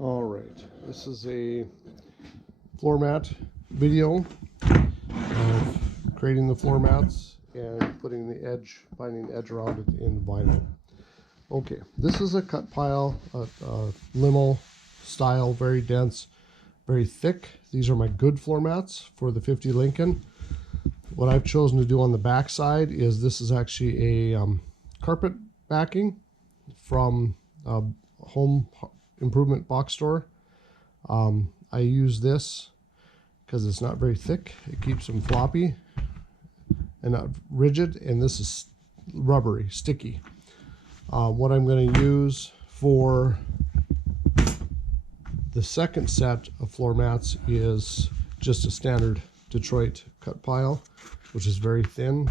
All right, this is a floor mat video of creating the floor mats and putting the edge, finding the edge around it in vinyl. Okay, this is a cut pile, limo style, very dense, very thick. These are my good floor mats for the 50 Lincoln. What I've chosen to do on the back side is this is actually a carpet backing from Home Improvement box store. I use this because it's not very thick. It keeps them floppy and not rigid, and this is rubbery, sticky. What I'm going to use for the second set of floor mats is just a standard Detroit cut pile, which is very thin,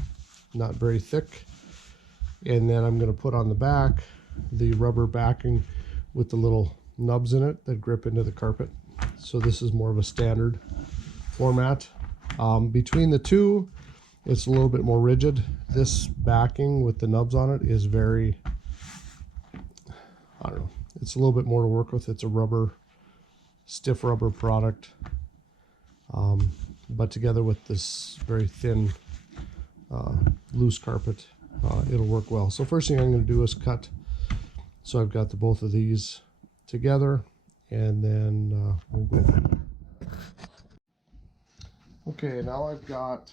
not very thick. And then I'm going to put on the back the rubber backing with the little nubs in it that grip into the carpet. So this is more of a standard floor mat. Between the two, it's a little bit more rigid. This backing with the nubs on it is very, I don't know, it's a little bit more to work with. It's a rubber, stiff rubber product, but together with this very thin, loose carpet, it'll work well. So first thing I'm going to do is cut. So I've got both of these together, and then we'll go from there. Okay, now I've got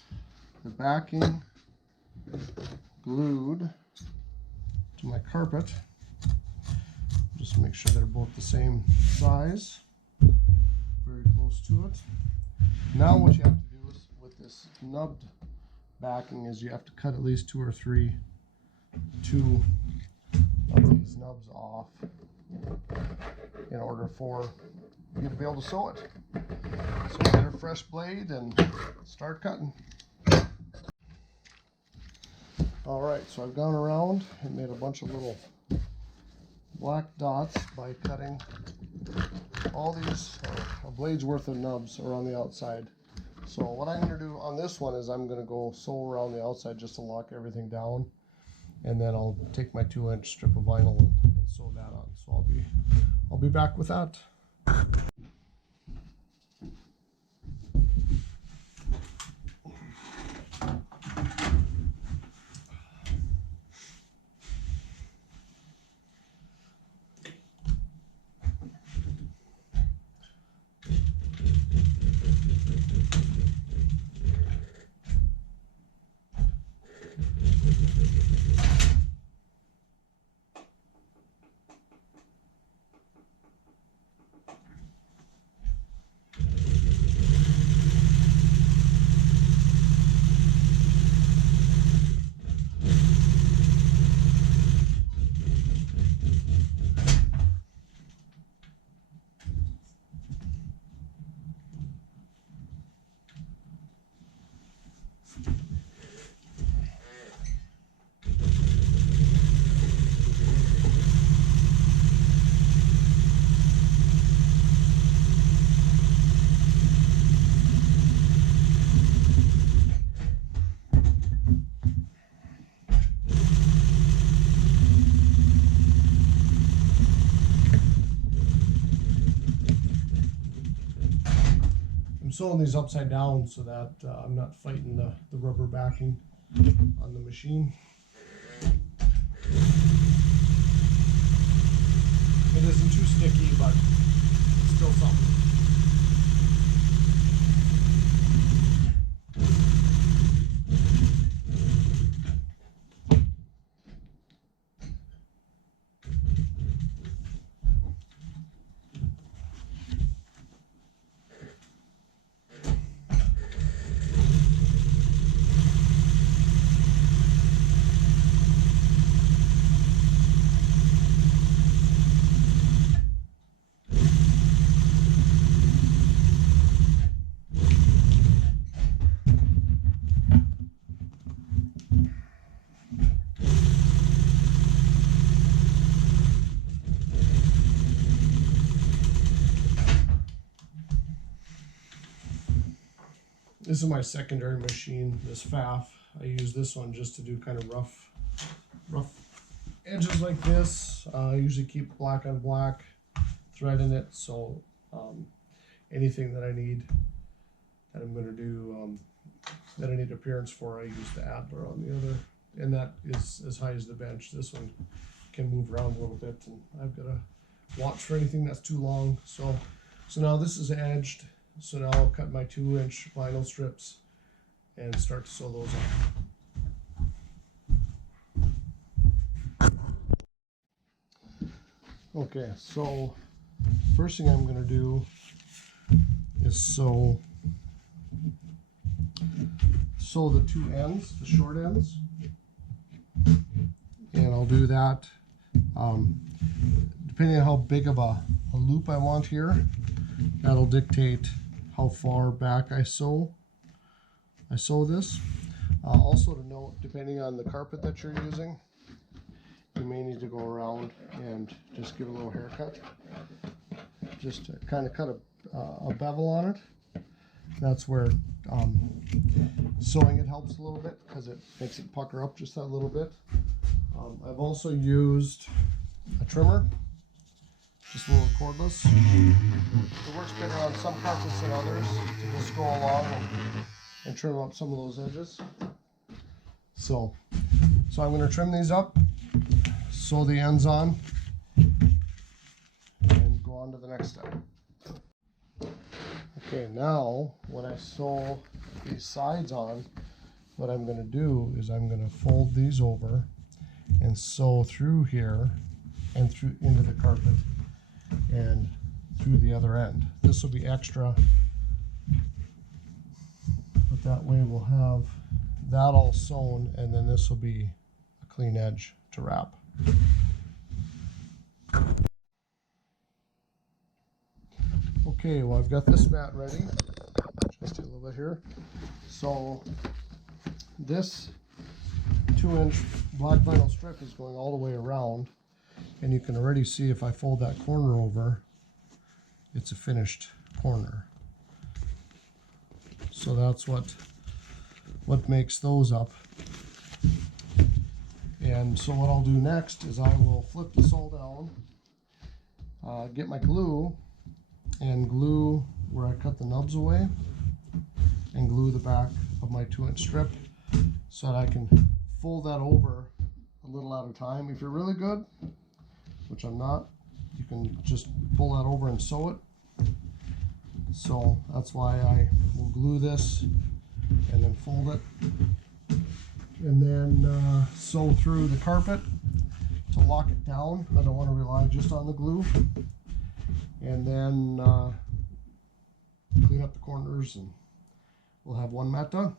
the backing glued to my carpet. Just make sure they're both the same size, very close to it. Now what you have to do is, with this nubbed backing, is you have to cut at least two of these nubs off in order for you to be able to sew it. So get a fresh blade and start cutting. All right, so I've gone around and made a bunch of little black dots by cutting all these a blade's worth of nubs around the outside. So what I'm going to do on this one is I'm going to go sew around the outside just to lock everything down, and then I'll take my 2-inch strip of vinyl and sew that on. So I'll be back with that. I'm sewing these upside down so that I'm not fighting the rubber backing on the machine. It isn't too sticky, but it's still something. This is my secondary machine, this FAF. I use this one just to do kind of rough edges like this. I usually keep black on black thread in it. So anything that I need that I'm going to do that I need appearance for, I use the Adler on the other, and that is as high as the bench. This one can move around a little bit, and I've got to watch for anything that's too long. So now this is edged. So now I'll cut my 2-inch vinyl strips and start to sew those on. Okay, so first thing I'm going to do is sew the two ends, the short ends, and I'll do that depending on how big of a loop I want here. That'll dictate how far back I sew this. Also to note, depending on the carpet that you're using, you may need to go around and just give a little haircut, just to kind of cut a bevel on it. That's where sewing it helps a little bit, because it makes it pucker up just that little bit. I've also used a trimmer, just a little cordless. It works better on some carpets than others to just go along and trim up some of those edges. So I'm going to trim these up, sew the ends on, and go on to the next step. Okay, now when I sew these sides on, what I'm going to do is I'm going to fold these over and sew through here and through into the carpet and through the other end. This will be extra, but that way we'll have that all sewn, and then this will be a clean edge to wrap. Okay, well, I've got this mat ready. Just a little bit here. So this 2-inch black vinyl strip is going all the way around, and you can already see if I fold that corner over, it's a finished corner. So that's what makes those up. And so what I'll do next is I will flip this all down, get my glue, and glue where I cut the nubs away, and glue the back of my 2-inch strip so that I can fold that over a little at a time. If you're really good, which I'm not, you can just pull that over and sew it. So that's why I will glue this and then fold it, and then sew through the carpet to lock it down. I don't want to rely just on the glue. And then clean up the corners, and we'll have one mat done.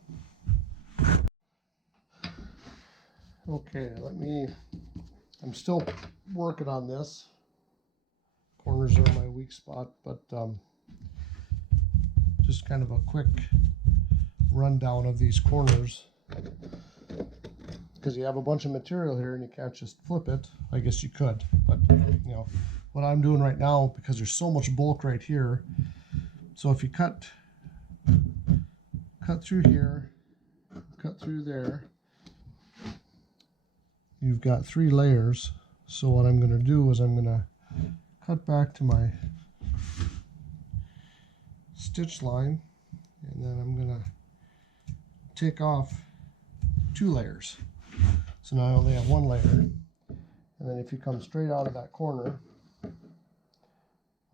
Okay, I'm still working on this. Corners are my weak spot, but just kind of a quick rundown of these corners, because you have a bunch of material here and you can't just flip it. I guess you could, but you know what I'm doing right now, because there's so much bulk right here. So if you cut through here, cut through there, you've got 3 layers. So what I'm going to do is I'm going to cut back to my stitch line, and then I'm going to take off 2 layers. So now I only have 1 layer. And then if you come straight out of that corner,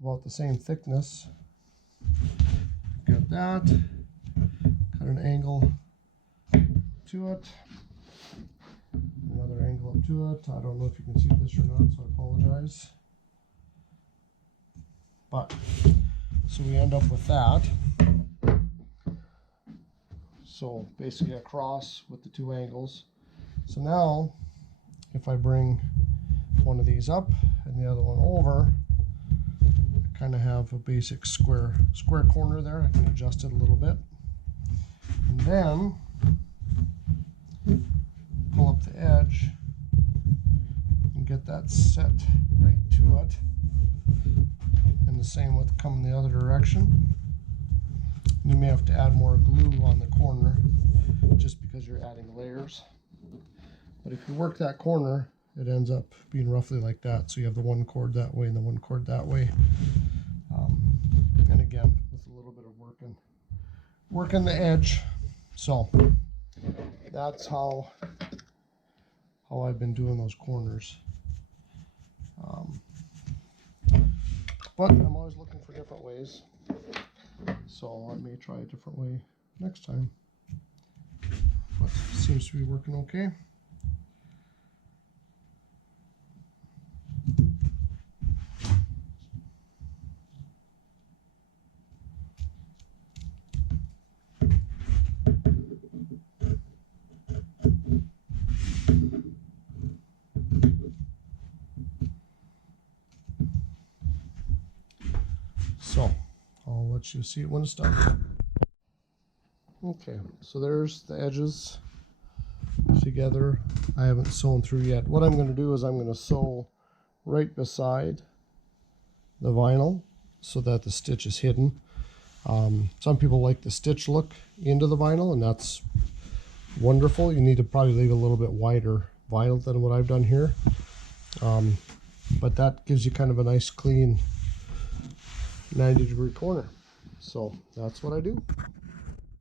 about the same thickness, got that, cut an angle to it, another angle up to it. I don't know if you can see this or not, so I apologize. But so we end up with that. So basically a cross with the 2 angles. So now if I bring one of these up and the other one over, I kind of have a basic square corner there. I can adjust it a little bit, and then pull up the edge and get that set right to it. And the same with coming the other direction. You may have to add more glue on the corner just because you're adding layers. But if you work that corner it ends up being roughly like that. So you have the one cord that way and the one cord that way. And again, with a little bit of working the edge. So that's how I've been doing those corners. But I'm always looking for different ways. So I may try a different way next time. But it seems to be working okay. So I'll let you see it when it's done. Okay, so there's the edges together. I haven't sewn through yet. What I'm going to do is I'm going to sew right beside the vinyl so that the stitch is hidden. Some people like the stitch look into the vinyl, and that's wonderful. You need to probably leave a little bit wider vinyl than what I've done here. But that gives you kind of a nice clean 90-degree corner. So that's what I do.